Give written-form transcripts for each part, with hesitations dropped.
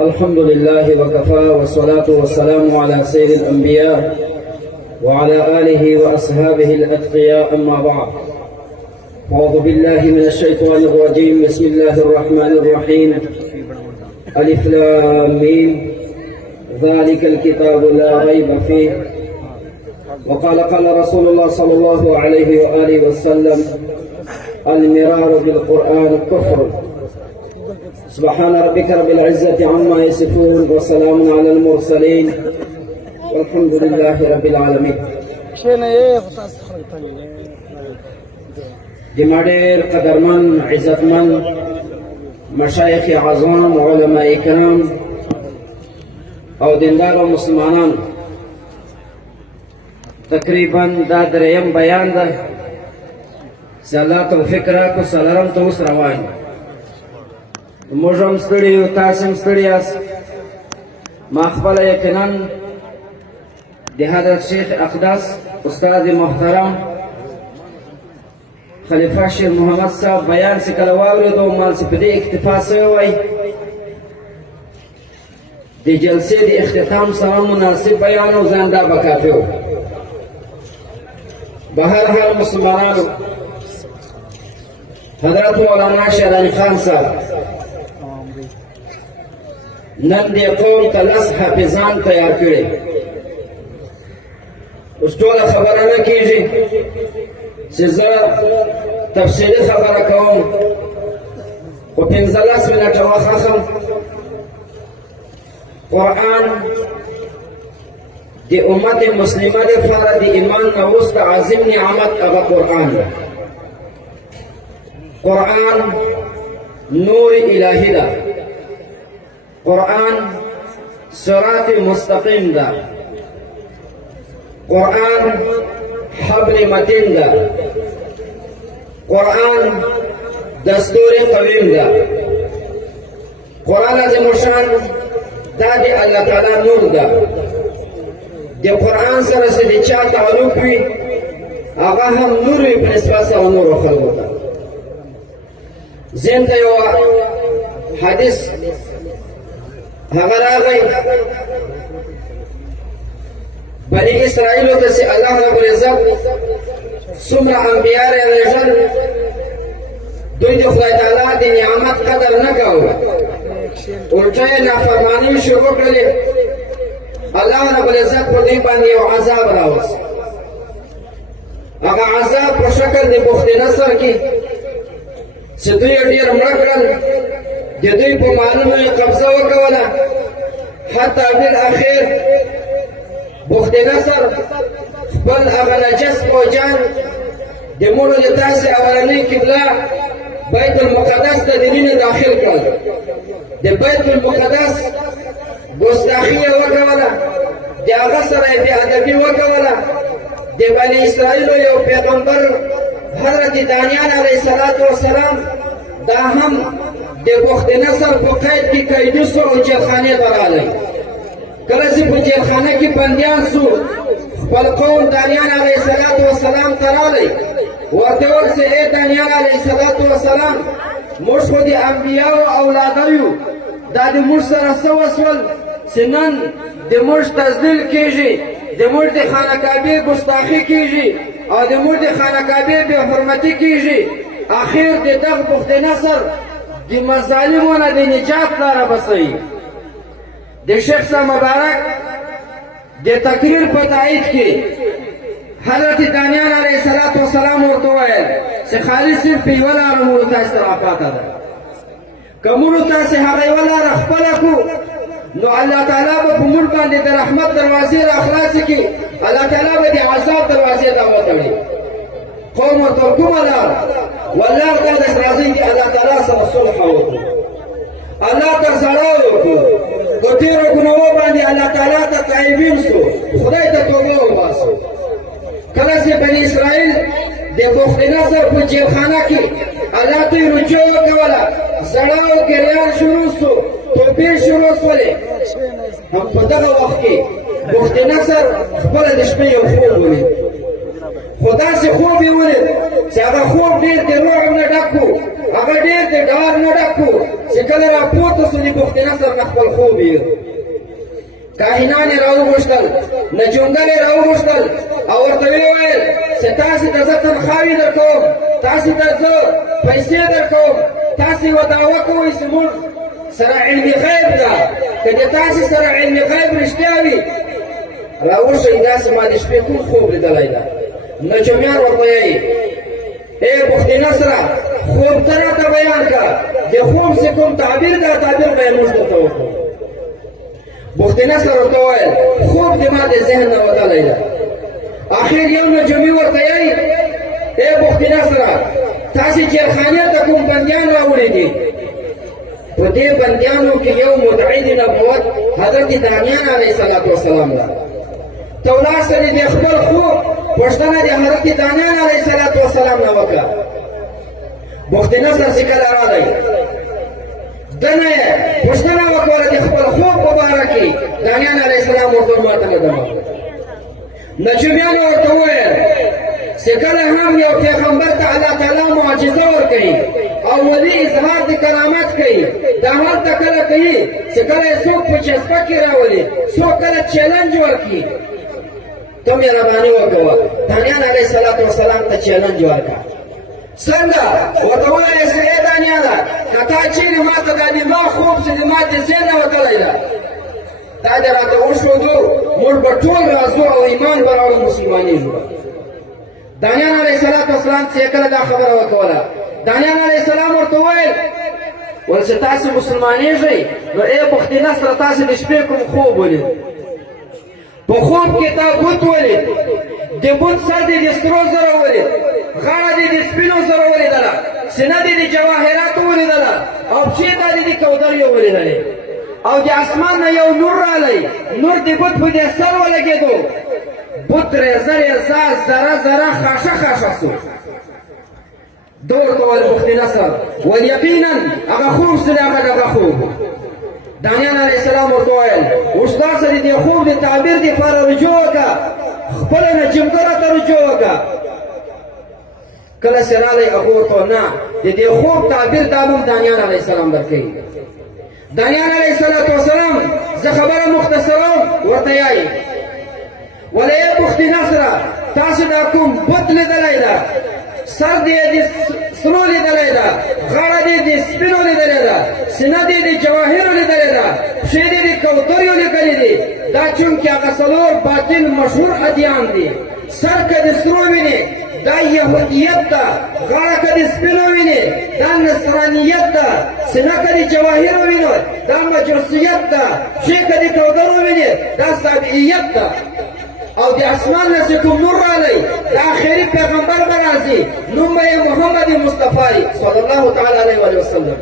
الحمد لله وكفى والصلاة والسلام على سيد الأنبياء وعلى آله وأصحابه الأتقياء أما بعد. أعوذ بالله من الشيطان الرجيم. بسم الله الرحمن الرحيم. ألف لام ميم ذلك الكتاب لا ريب فيه. قال رسول الله صلى الله عليه وآله وسلم المرار بالقرآن كفر. سبحان ربك رب العزة عما يصفون وسلام على المرسلين والحمد لله رب العالمين. دمادر قدرمن عزتمن مشایخ اعظام علماء کرام او دیندار و مسلمانان، تقریبا دا دریم بیان ده چې الله توفیق راکړو څلورم ته اوس روان یو. موږ هم ستړي یو، تاسې هم ستړي یاست. ما خپله یقینا د حضرت شیخ اقدس استاد محترم خلیفه شیر محمد صاحب بیان چې کله واورېدو مال چې په دې اکتفا سوی وای، د جلسې د اختتام سره مناسب بیان او ځان دا به کافي و. بهرحال مسلمانانو، حضرت مولانا شیرانی خان صاحب نن دې قوم ته لس حافظان تیار کړي. اوس ټوله خبره نه کېږي چې زه تفصیلي خبره کوم، خو 15 منټه وخت اخلم. قرآن د امت مسلمه لپاره د ایمان نه وروسته عظیم نعمت هغه قرآن ده. قرآن نور الهی ده، قرآن صراط مستقیم ده، قرآن حبل متین ده، قرآن دستور قویم ده. قرآن عظیم الشان دا د الله تعالی نور ده. د قرآن سره چې د چا تعلق وي هغه هم نور وي په نسبت سره نورو خلکو ته. ذهن ته یو حدیث هغه راغی، بني اسرائیلو ته چې الله رب العزت څومره انبیا رالیږل، دوی د خدای تعالی د نعمت قدر نه کوه، الټه یې نافرماني شروع کړلې. الله رب العزت په دوی باندې یو عذاب راوست. هغه عذاب په شکل د بخت نصر کې چې دوی ډېر مړه کړل، د دوی په مالونو یې قبضه وکوله، حتی بالاخر بخت نصر خپل هغه نجس فوجان د مړو د داسې اولنۍ قبله بیت المقدس ته دننه داخل کړل. د بیت المقدس ګستاخي یې وکوله، د هغه سره یې بېادبي وکوله. د بني اسرائیلو یو پیغمبر حضرت دانیال علیه السلام دا هم د بخت نصر په قید کې قیدو سو او جیلخانې ته راغلی. کله چې په جیلخانه کې بندیان سو، خپل قوم دانیال علیه السلام ته راغلی، ورته وویل چې ای دانیال علیه السلام، موږ خو د انبیاو اولاده یو، دا د موږ سره څه وسول چې نن د موږ تذلیل کېږي، د موږ د خانه کعبې ګستاخي کېږي او د موږ د خانه کعبې بې حرمتي کېږي. اخر د دغه بخت نصر د مظالمو نه د نجات لاره بسوي. د شیخ صاحب مبارک د تقریر په تایید کې حضرت دانیال علیه السلام ورته وویل چې خالي صرف په یوه لاره مو تاسو ته راپاته ده، که موږ تاسې هغه یوه لاره خپله کړو نو الله تعالی به په موږ باندې د رحمت دروازې را خلاصې کړي، الله تعالی به د عذاب دروازې ته وتړي. قوم ورته کومه لاره؟ والله دا د راځئ چې الله تعالی سره صلح وکړو، الله ته زړه وکړو، په تېرو ګناهو باندې الله تعالی ته تایبین سو، خدای ته توبه وباسو. کله چې بني اسرائیل د بخت نصر په جیلخانه کې الله ته یې رجوع وکوله، زړه او ګریان شروع سو، توبې شروع سولې. هم په دغه وخت کې بخت نصر خپله د شپې یو خوب ولید، خو داسې خوب یې ولید چې هغه خوب ډېر د روح نه ډک و، هغه ډېر د ډار نه ډک و چې کله راپورته سو د بخت نصر نه خپل خوب یې کاهنان یې راوغوښتل، نجومګر یې راوغوښتل او ورته ویې ویل چې تاسې ته زه تنخواوې درکوم، تاسې ته زه پیسې درکوم، تاسې یوه دعوه کوئ چې موږ سره علم غیب ده، که د تاسې سره علم غیب رښتیا وي راوښئ داسې ما د شپې ټول خوب لیدلی ده. نجومیان ورته وایي ای بخت نصره خوب ته راته بیان کړه، د خوب چې کوم تعبیر ده تعبیر به یې موږ درته وکړو. بخت نصر ورته وویل خوب د ما د ذهن نه وتلی ده. اخر یو نجومي ورته وایي ای بخت نصره تاسې جیرخانې ته کوم بندیان راوړي دي، په دې بندیانو کې یو مدعي د نبوت حضرت دانیان علیه السلام ده. ته ولاړ سړي د خپل خوب پوښتنه د حضرت دانیان علیه السلام نه وکړه. بخت نصر چې کله راغی ده نه یې پوښتنه وکړه د خپل خوب په باره کې، دانیان علیه السلام ورته ماته نه دمه. نجومیانو ورته وویل چې کله هم یو پیغمبر ته الله تعالی معجزه ورکوي او ولي اظهار د کرامت کوي، دا هلته کله کوي چې کله یې څوک په جذبه کې راولي، څوک کله چیلنج ورکړي. ته مهرباني وکړه دانیان علیه السلام ته چیلنج ورکړه. څنګه ورته وویل چې ای دانیاله که تا چیرې ما ته دا دماغ خوب چې د ما د ذهن نه وتلی ده دا دې راته وښودو موږ به ټول راځو او ایمان به راوړو مسلمانېږو. دانیان علیه السلام چې کله دا خبره وکوله دانیان علیه السلام ورته وویل ول چې تاسې مسلمانېږئ نو ای بخت نصره تاسې د شپې کوم خوب ولید؟ په خوب کې تا بت ولید، د بت سر دې د سرو زرو ولید، غاړه دې د سپینو زرو ولیدله، سینه دې د جواهراتو ولیدله او پښې ته دې د کودریو ولیدلې او د اسمان نه یو نور رالی، نور د بت په دې سر ولګېدو، بت ریزه ریزه ذره ذره خاشه خاشه سو. ده ورته وویل بخت نصر ول یقینا هغه خوب چې دی هغه دغه خوب. دانیان علیه السلام ورته وویل استاد سړي دې خوب د تعبیر دپاره رجوع وکړه، خپله نجمګره ته رجوع وکړه. کله چې رالی هغه ورته نه د دې خوب تعبیر دا هم دانیان علیه السلام درکوي. دانیان علیه السلام زه خبره مختصروم ورته یایي ولی ای بخت نصره تاسو دا کوم بت لیدلی ده، سر دې د سرو لیدلی ده، غاړه دې د سپینو لیدلی ده، سینه دې د جواهرو لیدلی ده، پښې دې د کوتریو لیکلي دي، دا چونکې هغه څلور باطل مشهور ادیان دي. سر که د سرو وینې دا یهودیت ده، غاړه که د سپینو وینې دا نصرانیت ده، سینه که د جواهرو وینې دا مجوسیت ده، پښې که د کوترو وینې دا صابئیت ده. او د اسمان نه چې کوم نور رالی د آخري پیغمبر به راځي نوم به یې محمد مصطفی صلی الله تعالی علیه و وسلم.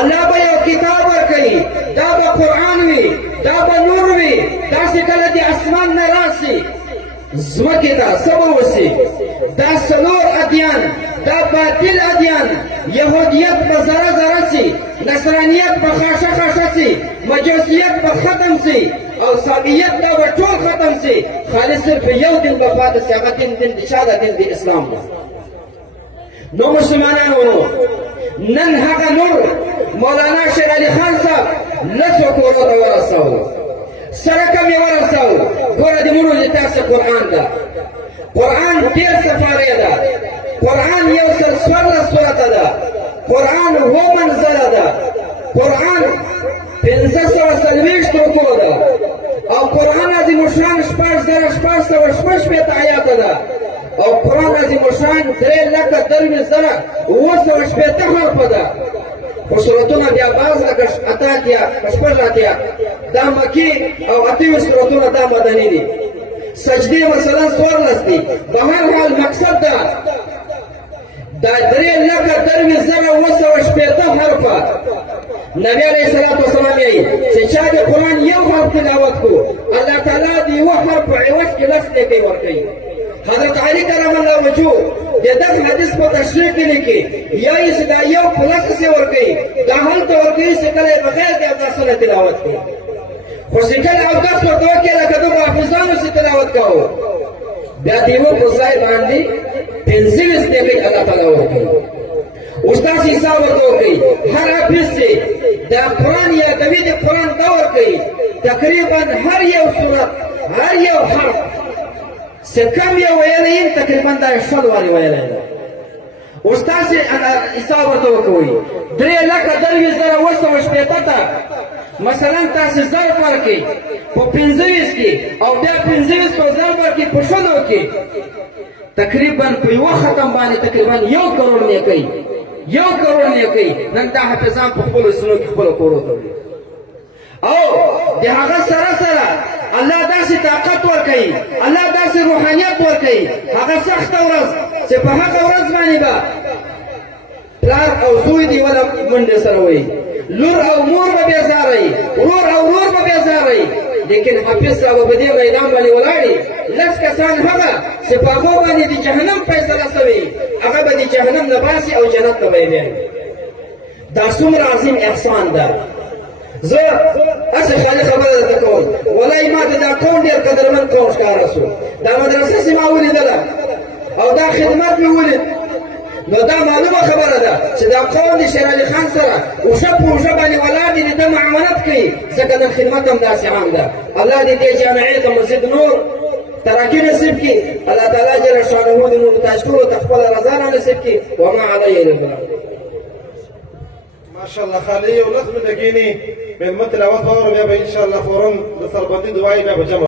الله به یو کتاب ورکوي، دا به قرآن وي، دا به نور وي، داسې کله د اسمان نه راسي ځمکې ته څه به وسي؟ دا څلور ادیان، دا باطل ادیان، یهودیت به ذره ذره سي، نصرانیت به خاشه خاشه سي، مجوسیت به ختم سي او صابئیت دا به ټول ختم سي، خالص صرف یو دین به پاتې سي، هغه دین د چا ده؟ دین د اسلام ده. نو مسلمانانو نن هغه نور مولانا شیر علي خان صاحب لسو کورو ته ورسوو، سره کم یې ورسوو. ګوره د مونږ د تاسې قرآن ده، قرآن ډېر سپارې ده، قرآن یو سل څوارلس سورته ده، قرآن اووه منزله ده، قرآن 540 رکوع ده او قرآن عظیم الشان 6666 آیاته ده او قرآن عظیم الشان 3,23,780 حرفه ده. خو سورتونه بیا بعض لکه اته اتیا شپږ اتیا دا مکي او 28 سورتونه دا مدني دي. سجدې مثلا 14 دي. په هر حال مقصد ده دا 3,23,780 حرفه. نبی علیہ السلام یې چې چا د قرآن یو حرف تلاوت کو الله تعالی د یو حرف په عوض کې لس نیکۍ ورکوي. حضرت علی کرم الله وجهه د دغه حدیث په تشریح کې لیکي یایي چې دا یو په لس څه ورکوي، دا هلته ورکوي چې کله یې بغیر د اودس نه تلاوت کوي. خو چې کله اودس ورته وکړي لکه دغو حافظانو چې تلاوت کوو بیا دیو په ځای باندې 25 نیکۍ الله تعالی ورکوي. اوس تاسو حساب ورته وکړئ هر حافظ چې د قرآن یادوي د قرآن دور کوي تقریبا هر یو سورت هر یو حرف چې کم یې ویلی یم تقریبا دا 100 وارې ویلی ده. اوس تاسې حساب ورته وکوئ 3,23,980 ته مثلا تاسې ضرب ورکړئ په 25 کې او بیا 25 په ضرب ورکړئ په 100 کې تقریبا په یوه ختم باندې تقریبا 1 کروڑ نیکۍ 1 کروڑ نیکۍ نن دا حافظان په خپلو سینو کې خپلو کورو ته وړي. او د هغه سره سره الله داسې طاقت ورکوي الله داسې روحانیت ورکوي هغه سخته ورځ چې په هغه ورځ باندې به پلار او زوی دې وله منډې سره وایي لور او مور به بېزاروي ورور او ورور به بېزاروي لیکن حافظ صاحب په دې میدان باندې ولاړي 10 کسان هغه چې په هغو باندې د جهنم فیصله سوې هغه به د جهنم نه باسي او جنت ته به یې بیایي. دا څومره عظیم احسان ده. زه هسې خالي خبره درته کوم والله ما ته دا قوم ډېر قدرمن قوم ښکاره شو. دا مدرسه چې ما ولیدله او دا خدمت مې ولید نو دا معلومه خبره ده چې دا قوم د شیر علي خان سره اوږه په اوږه باندې ولاړ دي د ده معاونت کوي ځکه نن خدمت هم داسې عام ده. الله دې دې جامعې ته مزید نور ترقي نصیب کړي. الله تعالی جل شانه د نورو تاسو ټولو ته خپله رضا را نصیب کړي. وما علی الا البلاغ. ماشاءالله خالي ولازم تجيني من مثل وطور بیا به ان شاء الله فورا د سربندي دعای بیا به جمع